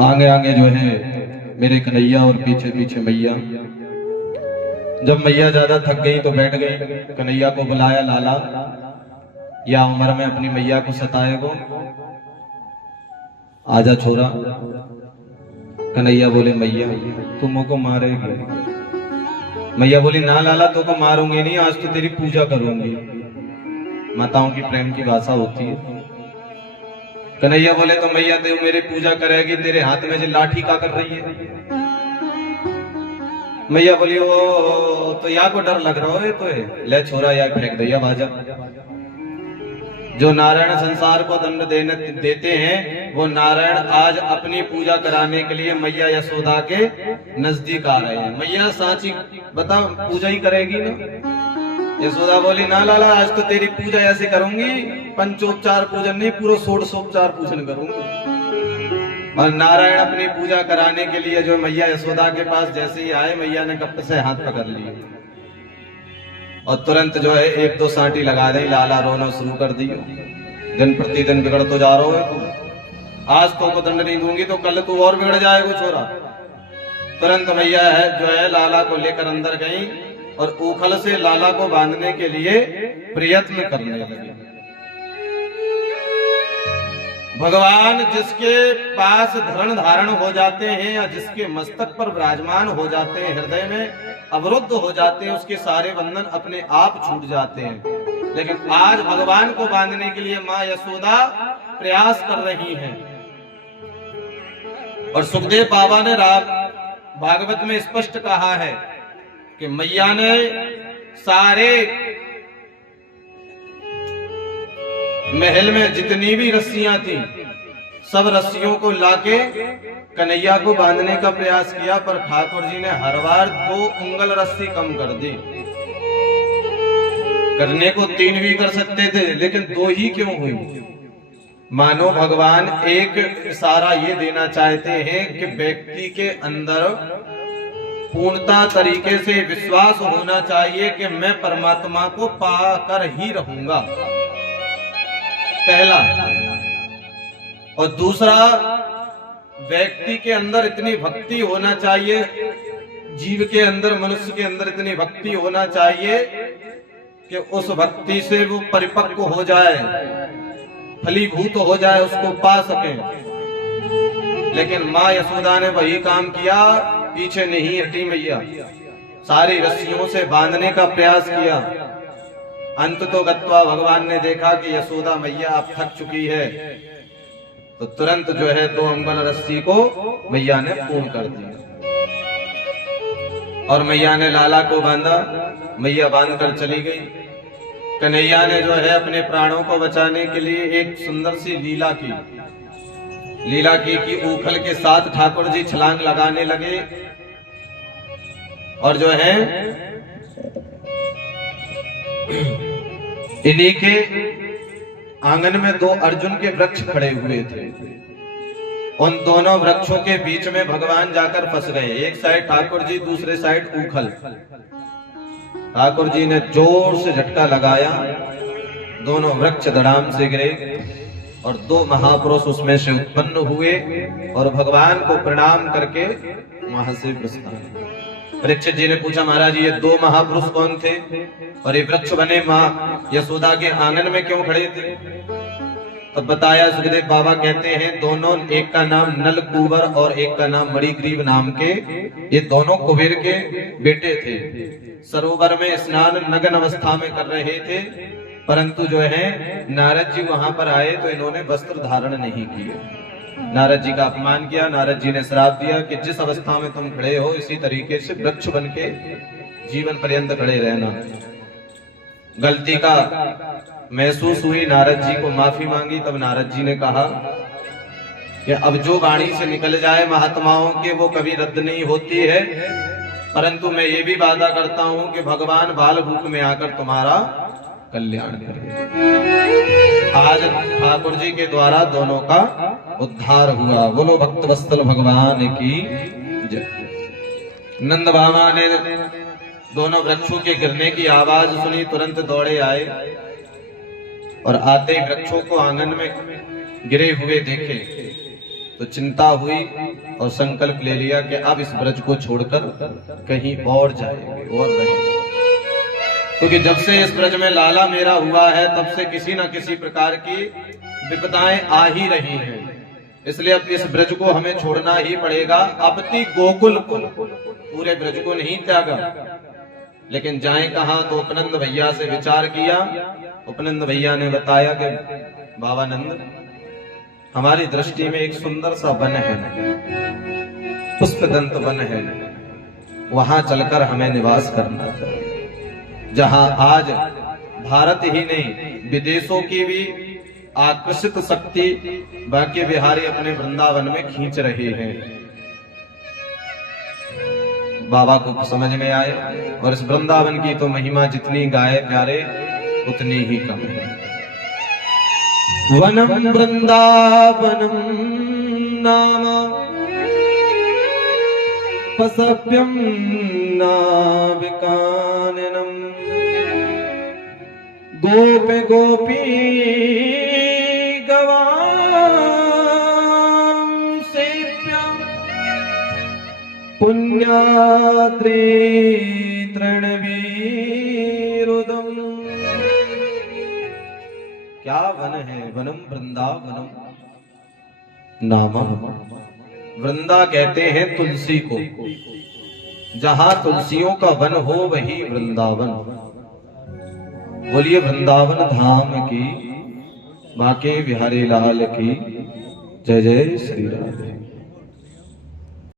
आगे आगे जो है मेरे कन्हैया और पीछे पीछे मैया। जब मैया ज्यादा थक गई तो बैठ गई। कन्हैया को बुलाया, लाला या उम्र में अपनी मैया को सताएगो, आजा छोरा। कन्हैया बोले मैया तुम मुझको मारेगी। मैया बोली ना लाला तो को मारूंगी नहीं, आज तो तेरी पूजा करूंगी। माताओं की प्रेम की भाषा होती है। कन्हैया बोले तो मैया तू मेरी पूजा करेगी, तेरे हाथ में जो लाठी का कर रही है। मैया बोली वो तो या को डर लग रहा है तो ले छोरा या फेंक दिया बाजा। जो नारायण संसार को दंड देते हैं वो नारायण आज अपनी पूजा कराने के लिए मैया यशोदा के नजदीक आ रहे हैं। मैया साची बता पूजा ही करेगी ना। यशोदा बोली ना लाला आज तो तेरी पूजा ऐसे करूंगी, पंचोपचार पूजन नहीं पूरा षोडशोपचार पूजन करूंगी। और नारायण अपनी पूजा कराने के लिए जो मैया यशोदा के पास जैसे ही आए, मैया ने गप से हाथ पकड़ लिए और तुरंत जो है एक दो सांटी लगा दी। लाला रोना शुरू कर दियो, दिन प्रतिदिन बिगड़ तो जा रहा है तू, आज तो दंड नहीं दूंगी तो कल तू और बिगड़ जाएगा छोरा। तुरंत मैया है जो है लाला को लेकर अंदर गई और ऊखल से लाला को बांधने के लिए प्रयत्न करने लगी। भगवान जिसके पास धरण धारण हो जाते हैं या जिसके मस्तक पर विराजमान हो जाते हैं, हृदय में अवरुद्ध हो जाते हैं, उसके सारे बंधन अपने आप छूट जाते हैं। लेकिन आज भगवान को बांधने के लिए मां यशोदा प्रयास कर रही हैं। और सुखदेव बाबा ने भागवत में स्पष्ट कहा है कि मैया ने सारे महल में जितनी भी रस्सियां थी सब रस्सियों को लाके कन्हैया को बांधने का प्रयास किया, पर ठाकुर जी ने हर बार 2 उंगल रस्सी कम कर दी। करने को 3 भी कर सकते थे लेकिन 2 ही क्यों हुई। मानो भगवान एक इशारा ये देना चाहते हैं कि व्यक्ति के अंदर पूर्णता तरीके से विश्वास होना चाहिए कि मैं परमात्मा को पाकर ही रहूंगा, पहला। और दूसरा, व्यक्ति के अंदर इतनी भक्ति होना चाहिए, जीव के अंदर मनुष्य के अंदर इतनी भक्ति होना चाहिए कि उस भक्ति से वो परिपक्व हो जाए, फलीभूत हो जाए, उसको पा सके। लेकिन मां यशोदा ने वही काम किया, पीछे नहीं हटी मैया, सारी रस्सियों से बांधने का प्रयास किया। अंत तो गत्वा भगवान ने देखा कि यशोदा मैया अब थक चुकी है, तो तुरंत जो है 2 अंगुल रस्सी को मैया ने पूर्ण कर दिया और मैया ने लाला को बांधा। मैया बांधकर चली गई। कन्हैया ने जो है अपने प्राणों को बचाने के लिए एक सुंदर सी लीला की कि ऊखल के साथ ठाकुर जी छलांग लगाने लगे और जो है इन्हीं के आंगन में 2 अर्जुन के वृक्ष खड़े हुए थे। उन दोनों वृक्षों के बीच में भगवान जाकर फंस गए। एक साइड ठाकुर जी, दूसरे साइड ऊखल। ठाकुर जी ने जोर से झटका लगाया, दोनों वृक्ष धड़ाम से गिरे और 2 महापुरुष उसमें से उत्पन्न हुए और भगवान को प्रणाम करके वहां से प्रस्थान। परीक्षित जी ने पूछा महाराज ये 2 महापुरुष कौन थे और ये वृक्ष बने मां यशोदा के आंगन में क्यों खड़े थे? तब बताया सुखदेव बाबा कहते हैं दोनों, एक का नाम नलकूबर और एक का नाम मणिग्रीव नाम के, ये दोनों कुबेर के बेटे थे। सरोवर में स्नान नग्न अवस्था में कर रहे थे, परंतु जो है नारद जी वहां पर आए तो इन्होंने वस्त्र धारण नहीं किए। नारद जी का अपमान किया। नारद जी ने श्राप दिया कि जिस अवस्था में तुम खड़े हो इसी तरीके से वृक्ष बन के जीवन पर्यंत खड़े रहना। गलती का महसूस हुई, नारद जी को माफी मांगी। तब नारद जी ने कहा कि अब जो वाणी से निकल जाए महात्माओं के वो कभी रद्द नहीं होती है, परंतु मैं ये भी वादा करता हूं कि भगवान बाल रूप में आकर तुम्हारा कल्याण करें। आज ठाकुर जी के द्वारा दोनों का उद्धार हुआ। बोलो भक्त वत्सल भगवान की जय। नंद बाबा ने दोनों वृक्षों के गिरने की आवाज सुनी, तुरंत दौड़े आए और आते ही वृक्षों को आंगन में गिरे हुए देखे तो चिंता हुई और संकल्प ले लिया कि अब इस ब्रज को छोड़कर कहीं और जाएंगे और रहेंगे, क्योंकि जब से इस ब्रज में लाला मेरा हुआ है तब से किसी न किसी प्रकार की विपदाएं आ ही रही हैं, इसलिए अब इस ब्रज को हमें छोड़ना ही पड़ेगा। अपती गोकुल को, पूरे ब्रज को नहीं त्यागा, लेकिन जाएं कहां? तो उपनंद भैया से विचार किया। उपनंद भैया ने बताया कि बाबा नंद, हमारी दृष्टि में एक सुंदर सा वन है, पुष्पदंत वन है, वहां चलकर हमें निवास करना चाहिए, जहां आज भारत ही नहीं विदेशों की भी आकर्षित शक्ति बांके बिहारी अपने वृंदावन में खींच रहे हैं। बाबा को समझ में आया और इस वृंदावन की तो महिमा जितनी गाए प्यारे उतनी ही कम है। वनम वृंदावनम नाम पसभ्यम नाविकाननम गोप गोपी गवां सेव्यं पुण्याद्रि तृणवीरुदम्। क्या वन है? वनम वृंदावनम नामम। वृंदा कहते हैं तुलसी को, जहां तुलसियों का वन हो वही वृंदावन। बोलिए वृंदावन धाम की, बांके बिहारी लाल की जय जय श्री राम।